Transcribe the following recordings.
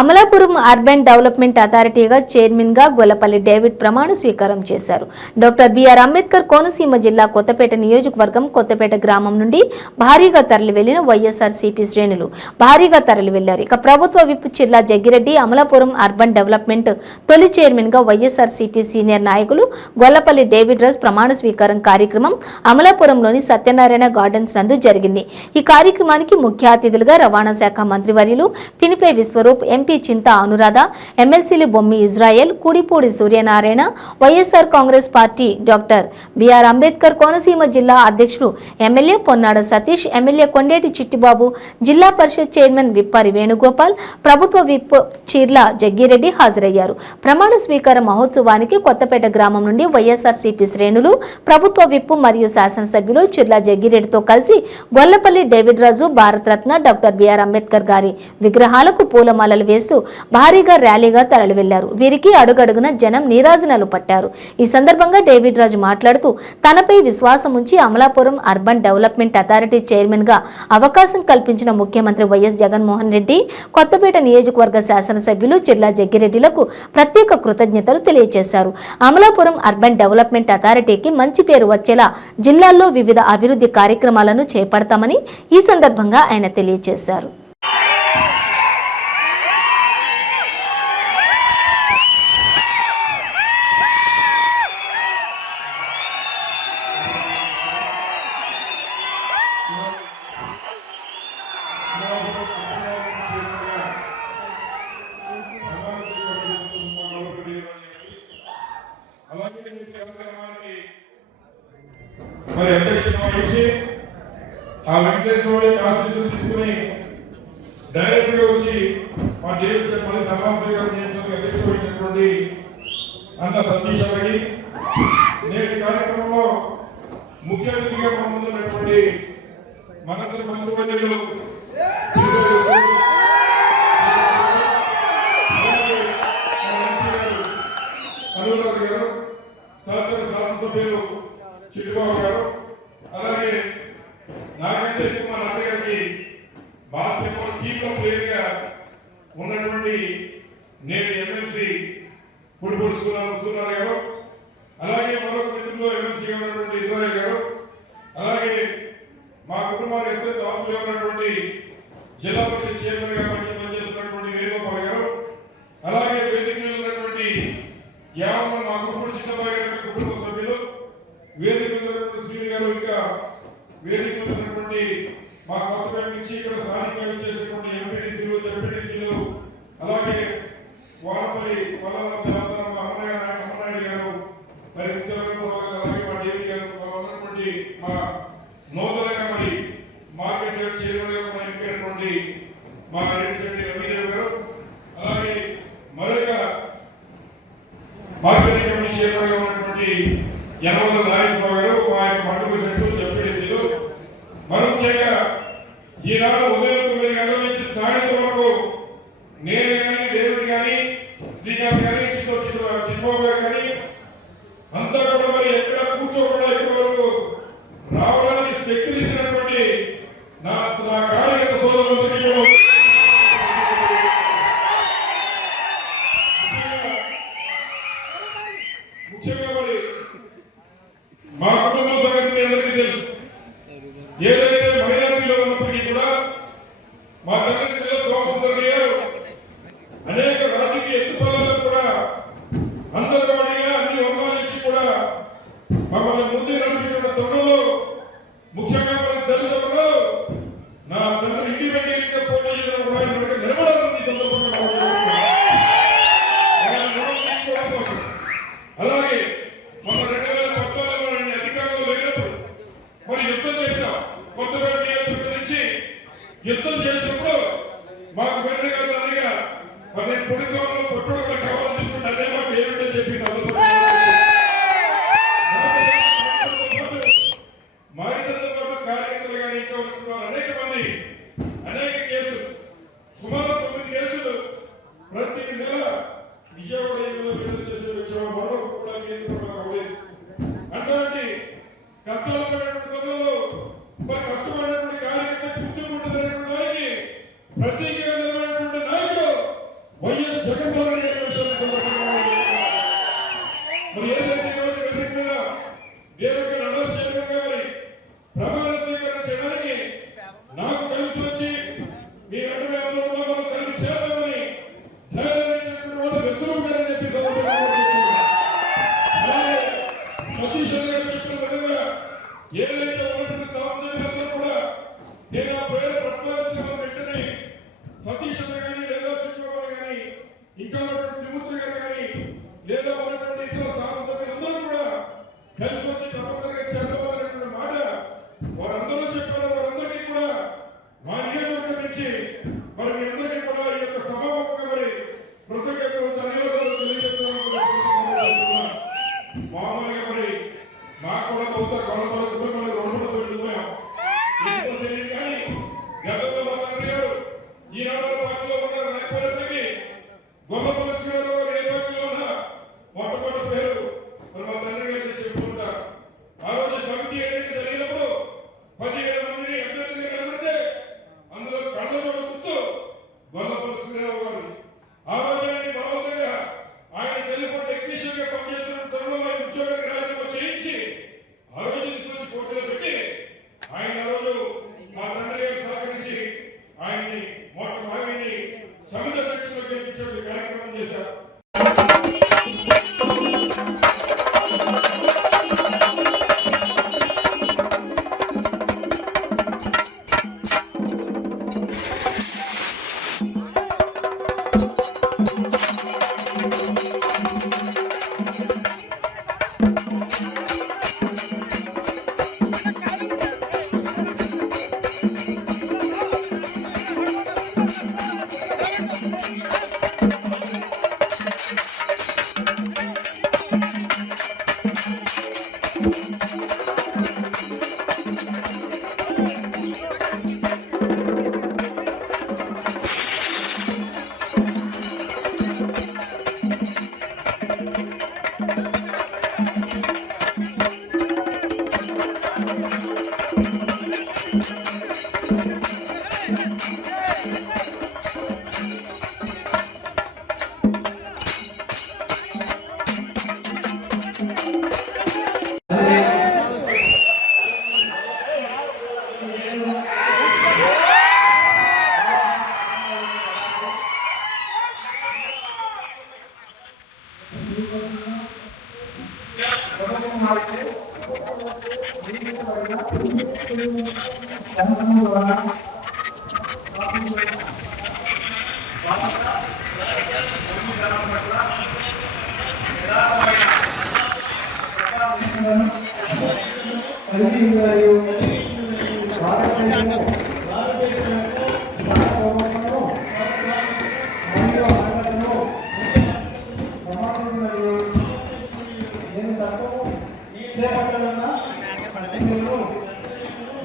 Amalapuram urban development అథారిటీగా చైర్మన్గా Gollapalli David ప్రమాణ స్వీకారం చేశారు. డాక్టర్ బిఆర్ అంబేద్కర్ కోనసీమ జిల్లా కొత్తపేట నియోజకవర్గం కొత్తపేట గ్రామం నుండి భారీగా తరలి వెళ్లిన వైఎస్ఆర్సీపీ శ్రేణులు భారీగా తరలి వెళ్లారు. ఇక ప్రభుత్వ whip Chirla Jaggi Reddy Amalapuram urban development తొలి చైర్మన్గా వైఎస్ఆర్సీపీ సీనియర్ నాయకులు గొల్లపల్లి డేవిడ్ రాజ్ ప్రమాణ స్వీకారం కార్యక్రమం అమలాపురంలోని సత్యనారాయణ గార్డెన్స్ నందు జరిగింది. ఈ కార్యక్రమానికి ముఖ్య అతిథులుగా రవాణా శాఖ మంత్రివర్యులు పినిపే విశ్వరూప్, ఎంపీ చింతా అనురాధ, ఎమ్మెల్సీలు Bommi Israel, Kudipudi Suryanarayana, YSR Congress party doctor BR Ambedkar Konaseema జిల్లా అధ్యక్షులు MLA Ponnada Satish, MLA Kondeti Chittibabu, Zilla Parishad chairman విప్పారి Venugopal, ప్రభుత్వ విప్ చీర్ల జగ్గిరెడ్డి హాజరయ్యారు. ప్రమాణ స్వీకార మహోత్సవానికి కొత్తపేట గ్రామం నుండి వైఎస్ఆర్సీపీ శ్రేణులు, ప్రభుత్వ విప్ మరియు శాసనసభ్యులు చిర్ల జగ్గిరెడ్డితో కలిసి గొల్లపల్లి డేవిడ్ రాజు భారతరత్న డాక్టర్ బిఆర్ అంబేద్కర్ గారి విగ్రహాలకు పూలమాలలు వేస్తూ భారీగా ర్యాలీగా తరలి వెళ్లారు. వీరికి అడుగడుగున జనం నీరాజనాలు పట్టారు. ఈ సందర్భంగా డేవిడ్ రాజు మాట్లాడుతూ తనపై విశ్వాసం ఉంచి Amalapuram urban development authority chairman గా అవకాశం కల్పించిన ముఖ్యమంత్రి వైఎస్ జగన్మోహన్ రెడ్డి, కొత్తపేట నియోజకవర్గ శాసనసభ్యులు చిర్ల జగ్గిరెడ్డిలకు ప్రత్యేక కృతజ్ఞతలు తెలియజేశారు. అమలాపురం అర్బన్ డెవలప్మెంట్ అథారిటీకి మంచి పేరు వచ్చేలా జిల్లాల్లో వివిధ అభివృద్ధి కార్యక్రమాలను చేపడతామని ఈ సందర్భంగా ఆయన తెలియజేశారు. మరి అధ్యక్షత వహించి ఆ వెంకటేశ్వరుడి ఆశీస్సులు తీసుకుని డైరెక్ట్ గా వచ్చి మా డేవిడ్ మళ్ళీ ప్రమాణ స్వీకారం చేసినందుకు అధ్యక్షత వహించినటువంటి అన్న సతీష్ గారికి, నేటి కార్యక్రమంలో ముఖ్య అతిథిగా మన ముందు ఉన్నటువంటి మనందరి మంత్రివర్యులు అనురాధ గారు, శాసనసభ్యులు చిట్టిబాబు గారు, అలాగే నాకంటే ఎక్కువ మా నాన్నగారికి బాస్కెట్బాల్ టీంలో ప్లేయర్గా ఉన్నటువంటి నేటి ఎమ్మెల్సీ కూడిపూడి సూర్యనారాయణ గారు, అలాగే మరొక మిత్రులు ఎమ్మెల్సీగా ఉన్నటువంటి ఇజ్రాయెల్ గారు, అలాగే మా కుటుంబానికి ఎంతో ఆస్తులుగా ఉన్నటువంటి జిల్లా పరిషత్ చైర్మన్ గా పనిచేస్తున్నటువంటి వేణుగోపాల్ గారు, అలాగే వేదిక మీద ఉన్నటువంటి యావన్ మా కుటుంబ చిన్నబాయి గారి కుటుంబ సభ్యులు, వేదిక మీద ఉన్నటువంటి శ్రీని గారు, ఇంకా వేదిక మీద ఉన్నటువంటి మా కొత్తపేట నుంచి ఇక్కడ స్థానికంగా వచ్చేటటువంటి ఎంపీటీసీలు, జడ్పీటీసీలు, అలాగే వారపల్లి అమ్మనాయుడు గారు, మరి ముఖ్యమంత్రి అలాగే మా డేవిడ్ గారు ఉన్నటువంటి మా నూతనంగా మరి మార్కెట్ రేట్ చైర్మన్ గా ఎన్నికైనటువంటి మా రెడ్డి రవిదేవ్ గారు, అలాగే మరొక మార్కెటింగ్ కమిటీ చైర్మన్ గా ఉన్నటువంటి యనమల నాగేశ్వరరావు గారు, మా యొక్క మండలి జడ్పీటీసీలు, మరి ముఖ్యంగా ఈనాడు ఉదయం 9 గంటల నుంచి సాయంత్రం వరకు నేను కానీ డేవిడ్ కానీ శ్రీకాంత్ కానీ చిట్టిబాబు గారు కానీ అంతా కూడా మరి ఎక్కడ కూర్చోకుండా ఇప్పటి వరకు రావడానికి శక్తి ఇచ్చినటువంటి నా కార్యకర్త సోదరులందరికీ కూడా ముఖ్యంగా మరి మా కుటుంబం సంగతి మీ అందరికీ తెలుసు. ఏదైతే మైనారిటీలో ఉన్నప్పటికీ కూడా మా తండ్రి చిల్ల స్వామి గారు అనేక రాజకీయ ఎత్తుపల్లలో కూడా అందరివాడిగా అన్ని వర్గాలించి కూడా మమ్మల్ని ముందు నడిపించిన తరుణంలో ముఖ్యంగా మన దళిత వర్గాలు నా తండ్రి ఇండిపెండెంట్ గా పోటీ చేయడం కూడా నిలబడాలని సందర్భంగా అలాగే మన 2014లో అధికారంలో లేనప్పుడు మరి యుద్ధం చేశాం. కొత్తపేట నియోజకవర్గం నుంచి యుద్ధం చేసినప్పుడు మాకు వెంటనే మరి నేను పొడికాలంలో పొట్టుడు కూడా కావాలని చూసుకుంటే అదే మాకు ఏమిటని చెప్పి మా ఇద్దరితో పాటు కార్యకర్తలు కానీ ఇంకా అనేక మంది అనేక కేసులు, సుమారు 9 కేసులు ప్రతి నెల విజయవాడ విడుదల చేసి వచ్చాము. మరొక కూడా కేసు అవ్వలేదు. అటువంటి కష్టాలు పడేటువంటి తరుణంలో మరి కష్టపడేటువంటి కార్యకర్త గుర్తుకుంటున్నటువంటి దానికి ప్రత్యేకంగా నాయకుడు వైఎస్ జగన్మోహన్ రెడ్డి గారి విషయాన్ని మరి ఏదైతే ఈరోజు వేదిక మీద దేవుడికి నడవచేయడంగా మరి ప్రమాణ స్వీకారం చేయడానికి నాకు కలిసి వచ్చి మీ వెంటనే అందరూ మనం కలిసి చేద్దామని ధైర్యం వెసులువు గారని చెప్పి అలాగే సతీష్ గారు చెప్పిన విధంగా ఏదైతే ఉన్నటువంటి సామాన్యులందరూ కూడా నేను ఆ పేరు ప్రతిపాదించిన వెంటనే సతీష్ కానీ లేదా చిట్టుబాబు కానీ ఇంకా ఉన్నటువంటి త్రిమూర్తి గారు కానీ లేదా ఉన్నటువంటి ఇతర సామాన్యులందరూ కూడా కలిసి వచ్చి తప్పనిసరిగా చేద్దామనేటువంటి మాట వారందరూ చెప్పారు. వారందరికీ కూడా మా నియోజకవర్గం నుంచి మరి మీ అందరికీ కూడా ఈ యొక్క సభాముఖంగా మరి కృతజ్ఞతలు ధన్యవాదాలు తెలియజేస్తున్నాను. మామూలుగా మరి నాకు కూడా బహుశా కొనపడ కుటుంబాలకు రెండు వెళ్ళిపోయాం ఎందుకో తెలియదు కానీ గతంలో మా తండ్రి గారు ఈనాడు పార్టీలో ఉన్నారు లేకపోయినప్పటికీ గొల్లపల్లి శ్రీరావు గారు ఏ పార్టీలో ఉన్నా మొట్టమొదటి పేరు మరి మా తండ్రి గారికి చెప్పుకుంటారు. ఆ రోజు సమితి ఏదైతే జరిగినప్పుడు 17 మందిని అభ్యర్థిగా నిలబడితే అందులో కళ్ళజోడు గుర్తు గొల్లపల్లి శ్రీరావు గారు. ఆ రోజు ఆయన బలవంతంగా ఆయన టెలిఫోన్ టెక్నీషియన్ గా పనిచేస్తున్న తరుణంలో ఆయన ఉద్యోగానికి రాజీనామా చేయించి ఆ రోజు తీసుకొచ్చి పోటీలో పెట్టి ఆయన ఆ రోజు మా తండ్రి గారు సహకరించి ఆయన్ని ఆయన్ని సమితి అధ్యక్షులుగా చేయించే కార్యక్రమం చేశారు.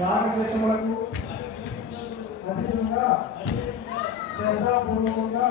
భారతదేశంలో అధికంగా శ్రద్ధాపూర్వకంగా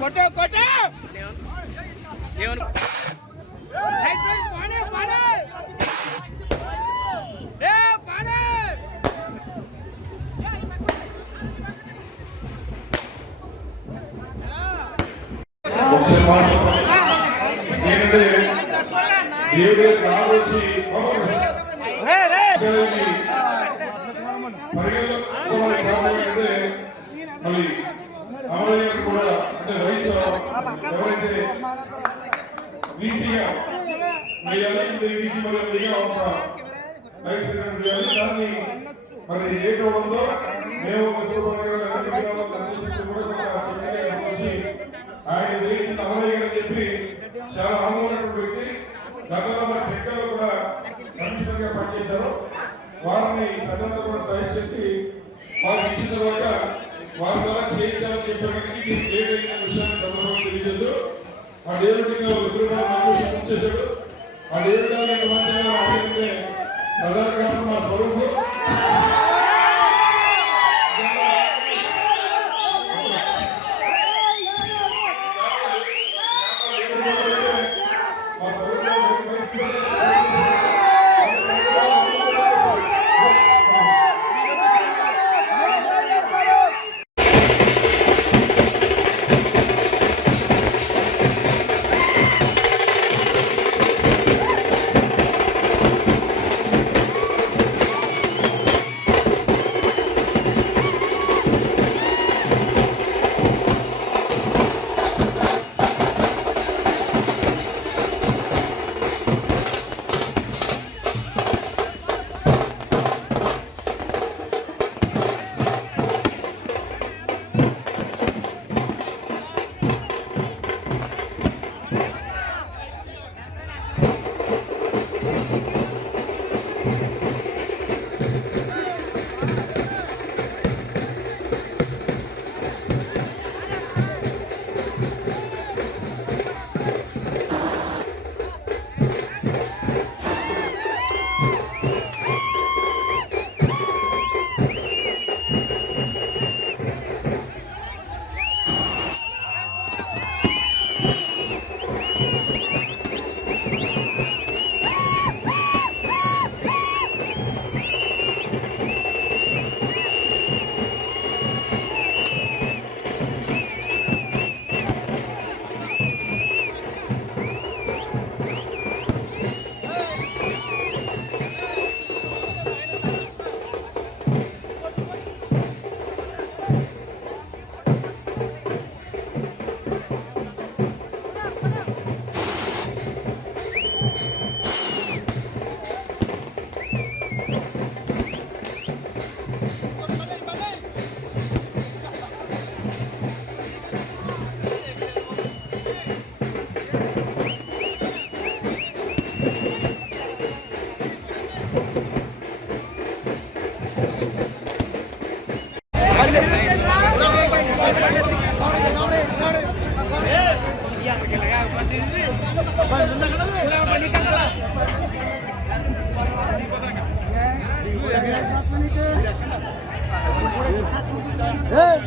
కొట్టు కొట్టు ఏమను రైట్ రైట్ పాడే పాడే ఏ పాడే ఏంటంటే దేవుడు రావచ్చి పరిగెత్తే మళ్ళీ అమరయ్య కూడా అంటే రైతు ఎవరైతే వీసీగా వీసీ మరియు ఒక రైతు దాన్ని మరి ఏ ఉందో మేము వచ్చి ఆయన వేయించిన అమరయ్య అని చెప్పి చాలా అనుకున్నటువంటి వ్యక్తి గతంలో మన టెక్కలో కూడా కమిషనర్ గా పనిచేశారు. వారిని ప్రజలంతా కూడా సజెస్ట్ చేసి వారికి ఇచ్చిన తర్వాత వారి ద్వారా చేయించాలని చెప్పడానికి ఏదైనా విషయాన్ని సందర్భంగా తెలియజేస్తూ ఆ డేవిడ్ చేశాడు. ఆ డేవిడ్ ఆచరిస్తే ప్రధాన కారణం మా స్వరూపు Hey!